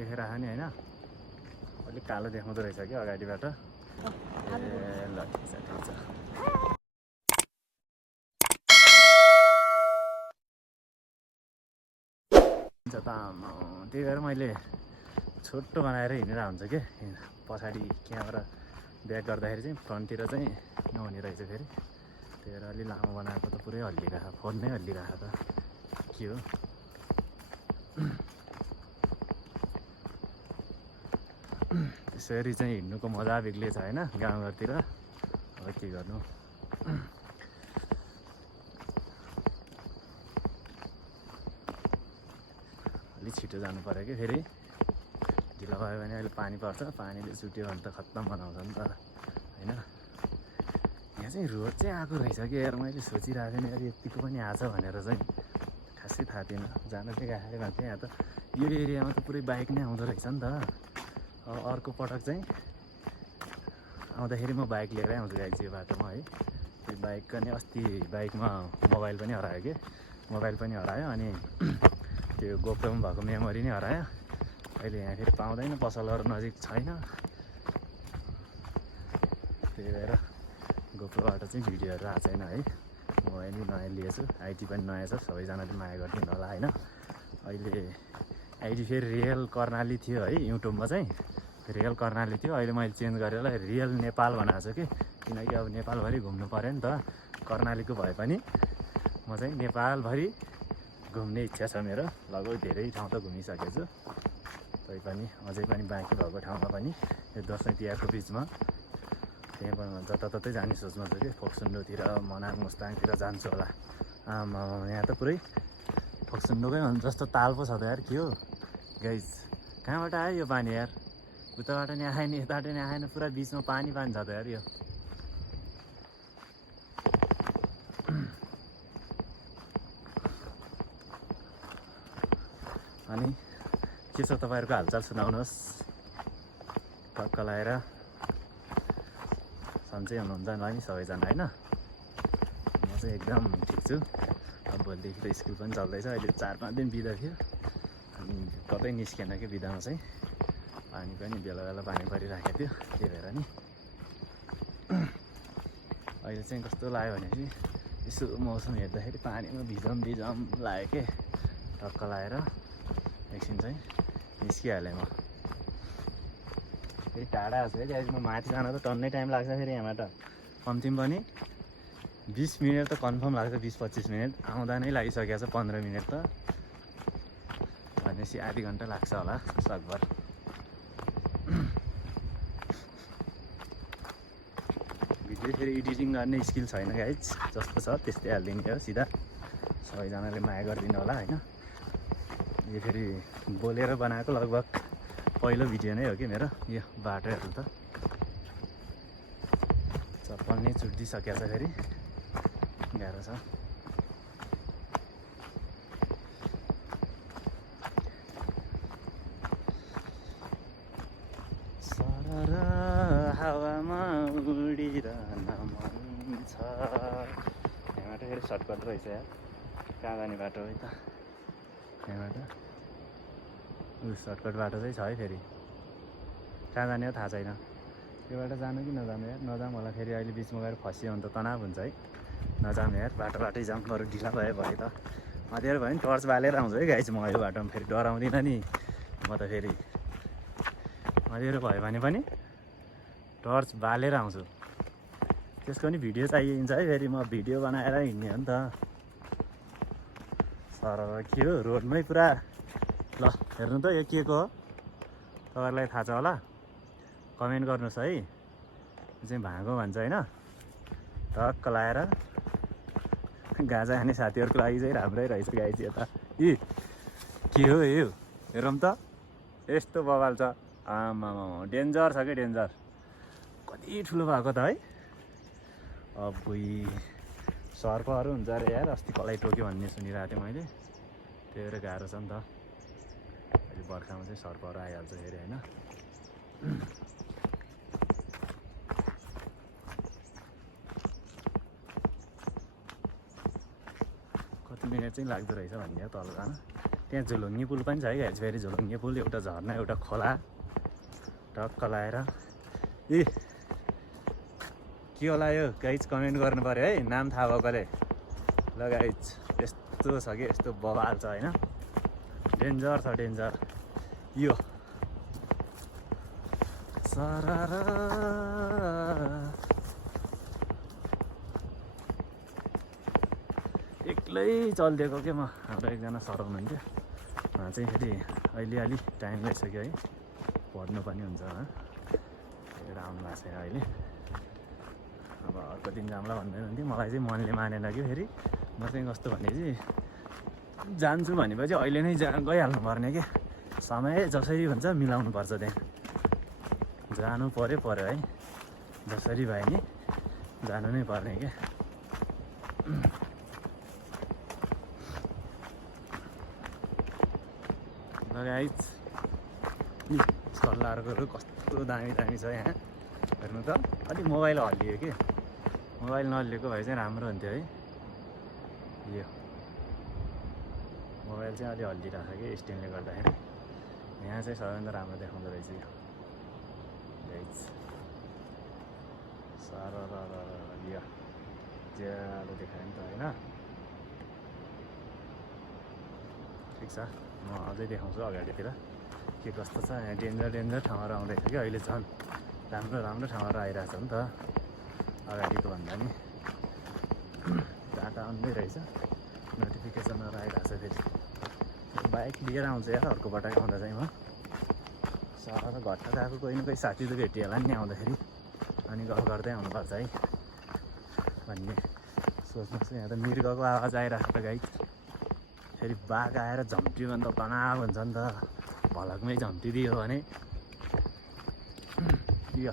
देखेर नि होइन अलिक कालो देखाउँदो रहेछ कि अगाडिबाट ए ल ठिक छ त त्यही भएर मैले छोटो बनाएर हिँडेर हुन्छ कि पछाडि क्यामेरा ब्याक गर्दाखेरि चाहिँ फ्रन्टतिर चाहिँ नहुने रहेछ फेरि त्यही भएर अलि लामो बनाएको त पुरै हल्लिरहेको फोन नै हल्लिरहेको त के हो त्यसरी चाहिँ हिँड्नुको मजा बेग्लै छ होइन गाउँघरतिर अब के गर्नु अलिक छिटो जानु पर्यो कि फेरि ढिलो भयो भने अहिले पानी पर्छ पानीले सुट्यो भने त खत्तम बनाउँछ नि त होइन यहाँ चाहिँ रोड चाहिँ आएको रहेछ कि यार मैले सोचिरहेको थिएँ यार यतिको पनि आछ भनेर चाहिँ खासै थाहा थिएन जान चाहिँ गएको भन्छ यहाँ त यो एरियामा त पुरै बाइक नै आउँदो रहेछ नि त अब अर्को पटक चाहिँ आउँदाखेरि म बाइक लिएरै आउँछु गाइज यो बाटोमा है त्यो बाइक पनि अस्ति बाइकमा मोबाइल पनि हरायो कि मोबाइल पनि हरायो अनि त्यो गोप्रोमा भएको मेमोरी नै हरायो अहिले यहाँ फेरि पाउँदैन पसलहरू नजिक छैन त्यही भएर गोप्रोबाट चाहिँ भिडियोहरू आएको छैन है मोबाइल नि नयाँ लिएछु आइडी पनि नयाँ छ सबैजनाले माया गरिदिनु होला होइन अहिले आइडी फेरि रियल कर्णाली थियो है युट्युबमा चाहिँ रियल कर्णाली थियो अहिले मैले चेन्ज गरेर रियल नेपाल बनाएको छु कि किनकि अब नेपालभरि घुम्नु पऱ्यो नि त कर्णालीको भए पनि म चाहिँ नेपालभरि घुम्ने इच्छा छ मेरो लगभग धेरै ठाउँ त घुमिसकेको छु तैपनि अझै पनि बाँकी भएको ठाउँमा पनि यो दसैँ तिहारको बिचमा त्यहाँ पनि जताततै जाने सोचमा छु कि फोक्सुन्डोतिर मनाङ मुस्ताङतिर जान्छु होला आमा यहाँ त पुरै फोक्सुन्डोकै जस्तो ताल पो छ त यार के हो गाइज कहाँबाट आयो यो पानी यार उताबाट नि आएन यताबाट नि आएन पुरा बिचमा पानी छ त यार यो अनि के छ तपाईँहरूको हालचाल सुनाउनुहोस् टक्क लगाएर सन्चै हुनुहुन्छ होला नि सबैजना होइन म चाहिँ एकदम ठिक छु अब भोलिदेखि त स्कुल पनि चल्दैछ अहिले 4-5 दिन बिदा थियो अनि कतै निस्केन कि बिदामा चाहिँ पानी पनि बेला बेला पानी परिराखेको थियो त्यही भएर नि अहिले चाहिँ कस्तो लाग्यो भनेपछि यसो मौसम हेर्दाखेरि पानीमा भिजम लाग्यो के टक्क लगाएर एकछिन चाहिँ निस्किहालेँ म फेरि टाढा आएको छु है म माथि जान त टन्नै टाइम लाग्छ फेरि यहाँबाट कम्तीमा पनि 20 मिनट त कन्फर्म लाग्छ 20-25 मिनट आउँदा नै लागिसकेको छ 15 मिनट त भनेपछि आधी घन्टा लाग्छ होला सकभर भिडियो फेरि एडिटिङ गर्ने स्किल छैन गाइज जस्तो छ त्यस्तै हालिदिने हो सिधा सबैजनाले माया गरिदिनु होला होइन यो फेरि बोलेर बनाएको लगभग पहिलो भिडियो नै हो कि मेरो यो बाटोहरू त चप्पल नै चुटिसकेको छ फेरि गाह्रो छ सरर हावामा उडिरहन मन छ यहाँबाट फेरि सर्टकट रहेछ यार कहाँ जाने बाटो है त यहाँबाट सर्टकट बाटो चाहिँ छ है फेरि कहाँ जाने हो थाहा छैन त्योबाट जानु कि नजानु यार नजाऊँ होला फेरि अहिले बिचमा गएर फसियो भने त तनाव हुन्छ है नजाऊँ यार बाटोबाटै जाऊँ बरु ढिला भयो त अँध्यारो भयो नि टर्च बालेर आउँछु है गाइज म यो बाटोमा फेरि डराउँदिनँ नि म त फेरि अँध्यारो भयो भने पनि टर्च बालेर आउँछु त्यसको नि भिडियो चाहिन्छ है फेरि म भिडियो बनाएर हिँड्ने हो नि त सर के हो रोडमै पुरा ल हेर्नु त यो के को हो तपाईँहरूलाई थाहा छ होला कमेन्ट गर्नुहोस् है यो चाहिँ भाँगो भन्छ होइन टक्क लाएर गाजा खाने साथीहरूको लागि चाहिँ राम्रै रहेछ गाई चाहिँ यता इ के हो यो हेरौँ त यस्तो बवाल छ आमा डेन्जर छ कि डेन्जर कति ठुलो भएको त है अबुई सर्पहरू हुन्छ अरे यार अस्ति कसलाई टोक्यो भन्ने सुनिरहेको थिएँ मैले त्यही भएर गाह्रो छ नि त अहिले बर्खामा चाहिँ सर्पहरू आइहाल्छ फेरि होइन कति मिनट चाहिँ लाग्दो रहेछ भन्ने हो तल जान त्यहाँ झुलुङ्गे पुल पनि छ है गाइज। फेरि झुलुङ्गे पुल एउटा झर्ना एउटा खोला टक्क लाएर ए के होला यो गाइज कमेन्ट गर्नु पऱ्यो है नाम थाहा भएकोले। ल गाइज यस्तो छ कि यस्तो बवाल छ होइन डेन्जर छ डेन्जर यो सरारा एक्लै चलिदिएको के म हाम्रो एकजना सर हुनुहुन्थ्यो उहाँ चाहिँ फेरि अहिले अलिक टाइम भइसक्यो है पढ्नु पनि हुन्छ एउटा आउनु भएको छैन अहिले अब अर्को दिन जाउँला भन्दै हुन्थ्यो मलाई चाहिँ मनले मानेन कि फेरि म चाहिँ कस्तो भने चाहिँ जान्छु भनेपछि अहिले नै गइहाल्नु पर्ने के समय जसरी हुन्छ मिलाउनु पर्छ त्यहाँ जानु पऱ्यो है जसरी भए नि जानु नै पर्ने क्या गाइज सल्लाहहरू कस्तो दामी दामी छ यहाँ हेर्नु त अलिक मोबाइल हल्लियो कि मोबाइल नहल्लिएको भए चाहिँ राम्रो हुन्थ्यो है यो मोबाइल चाहिँ अलि हल्लिरहेको छ कि स्ट्यान्डले गर्दाखेरि यहाँ चाहिँ सबैभन्दा राम्रो देखाउँदो रहेछ यो गाइज साह्रो यो ज्यालो देखायो नि त होइन ठिक छ म अझै देखाउँछु अगाडितिर के कस्तो छ यहाँ डेन्जर ठाउँहरू आउँदैछ कि अहिले झन् राम्रो ठाउँहरू आइरहेछ नि त अगाडिको भन्दा नि डाटा आउँदै रहेछ नोटिफिकेसनहरू आइरहेछ फेरि बाइक लिएर आउँछ यार अर्को पटक आउँदा चाहिँ म सर घट्टा गएको कोही न कोही साथी त भेटिहाल्ला नि आउँदाखेरि अनि गफ गर्दै आउनुपर्छ है भन्ने सोच्नुहोस् यहाँ त मृगको आवाज आइरहेको त गाइड फेरि बाघ आएर झम्टियो भने त तनाव हुन्छ नि त भलकमै झम्टिदियो भने यो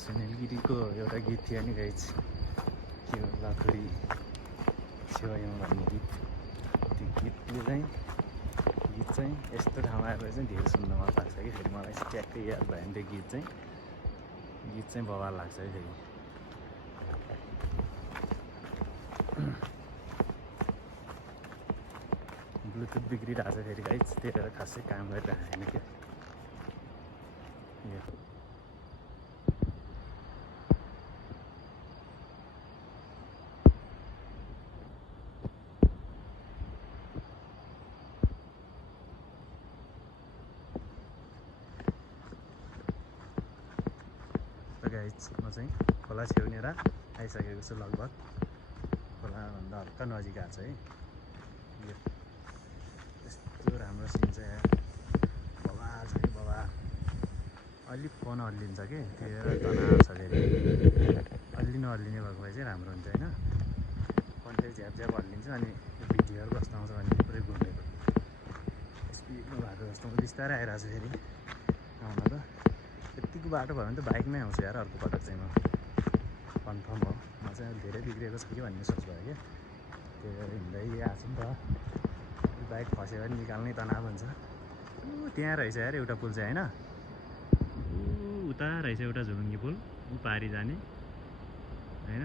सुनिल गिरीको एउटा गीत थियो नि गाइज के हो लखरी छेउयौँ भन्ने गीत त्यो गीतले चाहिँ गीत चाहिँ यस्तो ठाउँमा आएर चाहिँ धेरै सुन्न मन लाग्छ कि फेरि मलाई ट्याक्कै याद भयो भने त्यो गीत चाहिँ बवाल लाग्छ है फेरि ब्लुटुथ बिग्रिरहेको छ फेरि गाइज त्यही भएर खासै काम गरिरहेको छैन क्या यो गाइज म चाहिँ खोला छेउनेर आइसकेको छु लगभग खोलाभन्दा हल्का नजिक आएको छ है यो यस्तो राम्रो सिन छ यहाँ बवाल छ कि बवाल अलिक फोन हल्लिन्छ कि त्यही भएर तनाव छ फेरि अलि नहल्लिने भएको भए चाहिँ राम्रो हुन्छ होइन फोन चाहिँ झ्याप हल्लिन्छ अनि भिडियोहरू बस्न आउँछ भने पुरै घुमेको स्पिडमा भएको जस्तो म बिस्तारै आइरहेको छु फेरि आउन त यतिको बाटो भयो भने त बाइकमै आउँछु यार अर्को पटक चाहिँ म कन्फर्म हो म चाहिँ धेरै बिग्रिएको छ कि भन्ने सोच भयो क्या त्यही भएर हिँड्दै आएको छु नि त बाइक फस्यो भने निकाल्नै तनाव हुन्छ त्यहाँ रहेछ यार एउटा पुल चाहिँ होइन उता रहेछ एउटा झुलुङ्गे पुल ऊ पारी जाने होइन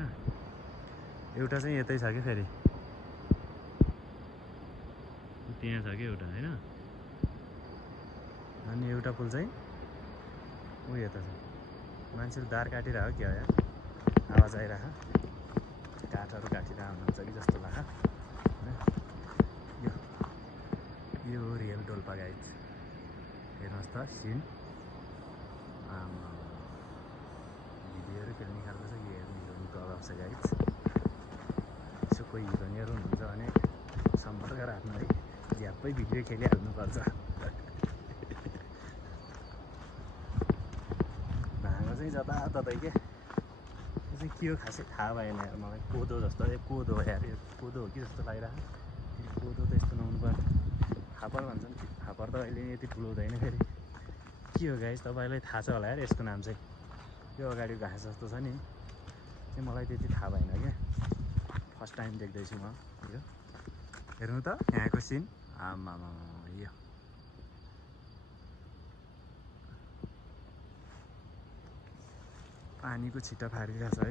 एउटा चाहिँ यतै छ कि फेरि त्यहाँ छ कि एउटा होइन अनि एउटा पुल चाहिँ ऊ यता छ मान्छेले दार काटिरहेको क्या हो यार आवाज आइरह काठहरू काटेर आउनुहुन्छ कि जस्तो लाग्छ यो रियल डोल्पा गाइज हेर्नुहोस् त सिन भिडियोहरू खेल्ने खालको छ कि हिरोनीको अभाव छ गाइज यसो कोही हिरोनीहरू हुनुहुन्छ भने सम्पर्क राख्नु है झ्याप्पै भिडियो खेलिहाल्नुपर्छ भाँगो चाहिँ जताततै के त्यो चाहिँ के हो खासै थाहा भएन यार मलाई कोदो जस्तो कोदो हो यार यो कोदो हो कि जस्तो लागिरहेको कोदो त यस्तो नहुनु पर्ने फापर भन्छन् फापर त अहिले यति ठुलो हुँदैन फेरि के हो गाइस तपाईँलाई थाहा छ होला यार यसको नाम चाहिँ यो अगाडि घाँस जस्तो छ नि चाहिँ मलाई त्यति थाहा भएन क्या फर्स्ट टाइम देख्दैछु म यो हेर्नु त यहाँको सिन आमामा यो पानीको छिटा फारिरहेछ है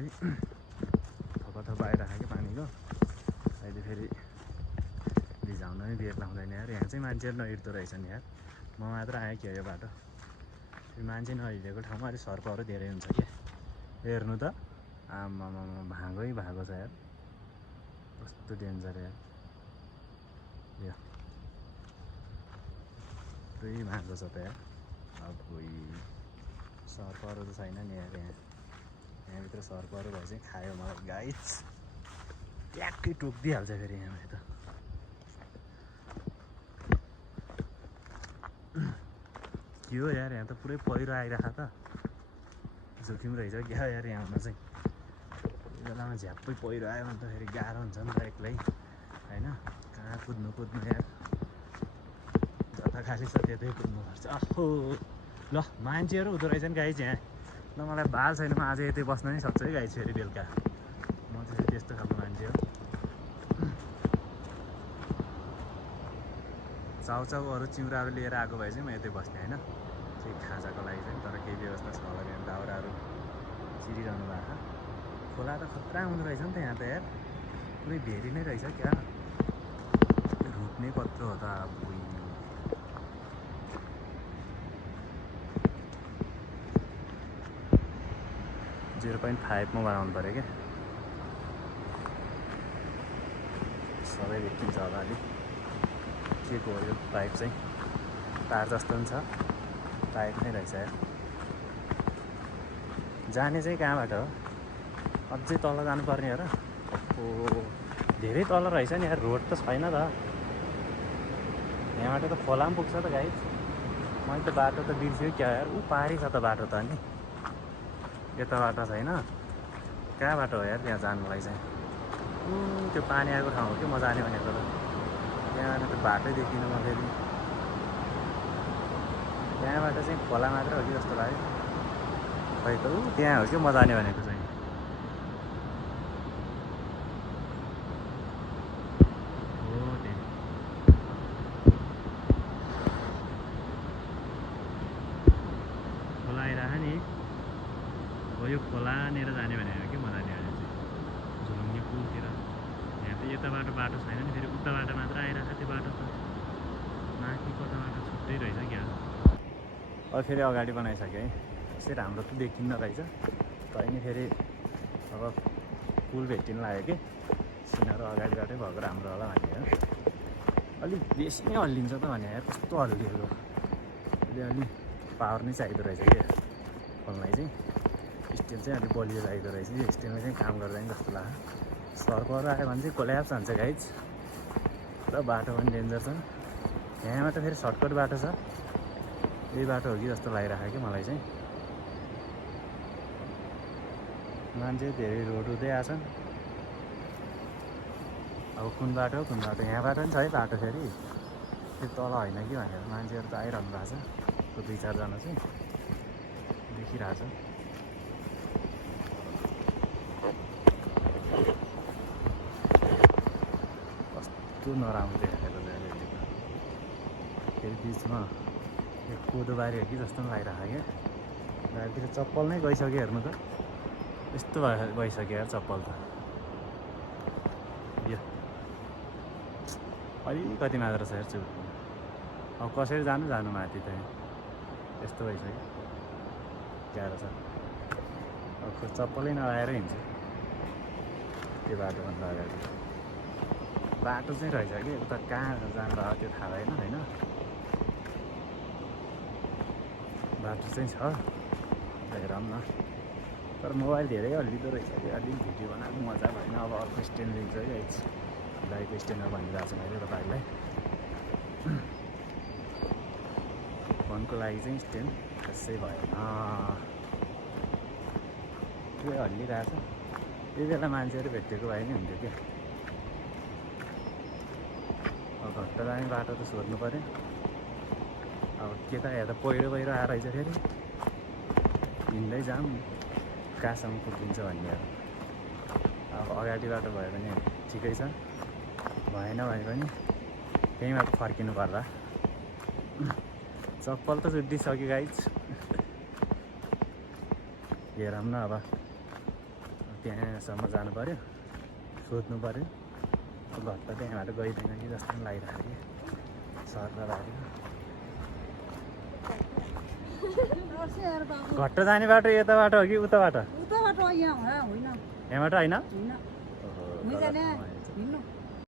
थोपा आइरहेको कि पानीको अहिले फेरि भिजाउन नि बेर लाउँदैन यार यहाँ चाहिँ मान्छेहरू नहिँड्दो रहेछ नि यार म मात्र आएँ क्या यो बाटो मान्छे नहिँडेको ठाउँमा अलिक सर्पहरू धेरै हुन्छ क्या हेर्नु त आमामा भागै भएको छ यार कस्तो डेन्जर यार यो पुरै भागो छ त यार अब सर्पहरू त छैन नि यार यहाँभित्र सर्पहरू भए चाहिँ खायो मलाई गाइस ट्याक्कै टोकिदिइहाल्छ फेरि यहाँबाट त के हो यार यहाँ त पुरै पहिरो आइरहेको त जोखिम रहेछ क्या यार यहाँ आउन चाहिँ बेलामा झ्याप्पै पहिरो आयो भने त फेरि गाह्रो हुन्छ नि त एक्लै होइन कहाँ कुद्नु यार जता खाली छ त्यतै कुद्नुपर्छ अहो ल मान्छेहरू हुँदो रहेछ नि गाइस यहाँ ल मलाई बाल छैन म आज यतै बस्न नि सक्छु है गाइस फेरि बेलुका म चाहिँ फेरि त्यस्तो खालको मान्छे हो चाउचाउहरू चिउराहरू लिएर आएको भए चाहिँ म यतै बस्थेँ होइन केही खाजाको लागि चाहिँ तर केही व्यवस्था छ होला यहाँ दाउराहरू चिरिरहनु भएको खोला त खतरा हुँदो रहेछ नि त यहाँ त यार पुरै भेरी नै रहेछ क्या रुट्ने कत्रो हो त अब 0.5 मा बनाउनु पऱ्यो क्या सबै देखिन्छ होला अलिक के को यो पाइप चाहिँ तार जस्तो पनि छ पाइप नै रहेछ यार जाने चाहिँ कहाँबाट हो अझै तल जानुपर्ने हो र धेरै तल रहेछ नि यार रोड त छैन त यहाँबाट त खोला पनि पुग्छ त गाइस मैले त बाटो त बिर्स्यो क्या यार ऊ पारी छ त बाटो त अनि यता बाटो छैन कहाँ बाटो हो यार त्यहाँ जानुलाई चाहिँ त्यो पानी आएको ठाउँ हो कि म जाने भनेको त त्यहाँबाट त बाटै देखिनँ म फेरि त्यहाँबाट चाहिँ खोला मात्र हो कि जस्तो लाग्यो खै त त्यहाँ हो कि म जाने भनेको चाहिँ खोला आइरह नि अब यो खोलानिर जाने भनेको कि म जाने भने चाहिँ झुलुङ्गे पुलतिर यहाँ त यताबाट बाटो छैन नि फेरि उताबाट मात्र आइरहेको त्यो बाटो त माथि कता बाटो छुट्टै रहेछ क्या अब फेरि अगाडि बनाइसक्यो है त्यसै राम्रो त देखिन्न रहेछ तैपनि फेरि अब पुल भेटिनु लाग्यो कि सिनहरू अगाडिबाटै भएको राम्रो होला भने अलिक बेसी नै हल्लिन्छ त भने यार कस्तो हल्लिएको अलिक पावर नै चाहिँदो रहेछ क्या फोनलाई चाहिँ स्टिल चाहिँ अलिक बलियो चाहिँदो रहेछ यो स्टिलमा चाहिँ काम गर्दैन जस्तो लाग्यो सर्पहरू आयो भने चाहिँ कोल्याप्स हुन्छ गाइज र बाटो पनि डेन्जर छ यहाँबाट फेरि सर्टकट बाटो छ यही बाटो हो कि जस्तो लागिरहेको कि मलाई चाहिँ मान्छे धेरै रोड हुँदै आछन् अब कुन बाटो यहाँबाट पनि छ है बाटो फेरि त्यो तल होइन कि भनेर मान्छेहरू त आइरहनु भएको छ दुई चारजना चाहिँ देखिरहेछ कस्तो नराम्रो देखाएको फेरि बिचमा एक कोदो बारी हो कि जस्तो पनि लागिरहेको क्या बारीतिर चप्पल नै गइसक्यो हेर्नु त यस्तो गइसक्यो यार चप्पल त यो अलिकति मात्र छ हेर्छु अब कसरी जानु माथि त यस्तो भइसक्यो गाह्रो छ अब चप्पलै नलाएर हिँड्छु त्यो बाटोभन्दा अगाडि बाटो चाहिँ रहेछ कि उता कहाँ जानु भयो त्यो थाहा भएन होइन बाटो चाहिँ छ हेरौँ न तर मोबाइल धेरै हल्लिँदो रहेछ कि अलिक भिडियो बनाएको मजा भएन अब अर्को स्ट्यान्ड लिन्छ है गाइस गाडीको स्ट्यान्डमा भनिरहेको छु मैले तपाईँलाई फोनको लागि चाहिँ स्ट्यान्ड त्यसै भएन पुरै हल्लिरहेछ त्यही बेला मान्छेहरू भेटेको भए नि हुन्थ्यो क्या अब घट्टा जाने बाटो त सोध्नु पऱ्यो अब के त यहाँ त पहिरो आएर रहेछ फेरि हिँड्दै जाऊँ कहाँसम्म पुगिन्छ भन्ने अब अगाडि बाटो भयो भने ठिकै छ भएन भने पनि त्यहीँमा फर्किनु पर्ला चप्पल त छुट्टिसक्यो गाइज हेरौँ न अब त्यहाँसम्म जानु पऱ्यो सोध्नु पऱ्यो घर त त्यहाँबाट गइँदैन कि जस्तो पनि लागिरहेको थियो सर्न लाग्यो घट्ट जाने बाटो यता बाटो हो कि उता बाटो उता बाटो यहाँ होइन यहाँबाट होइन होइन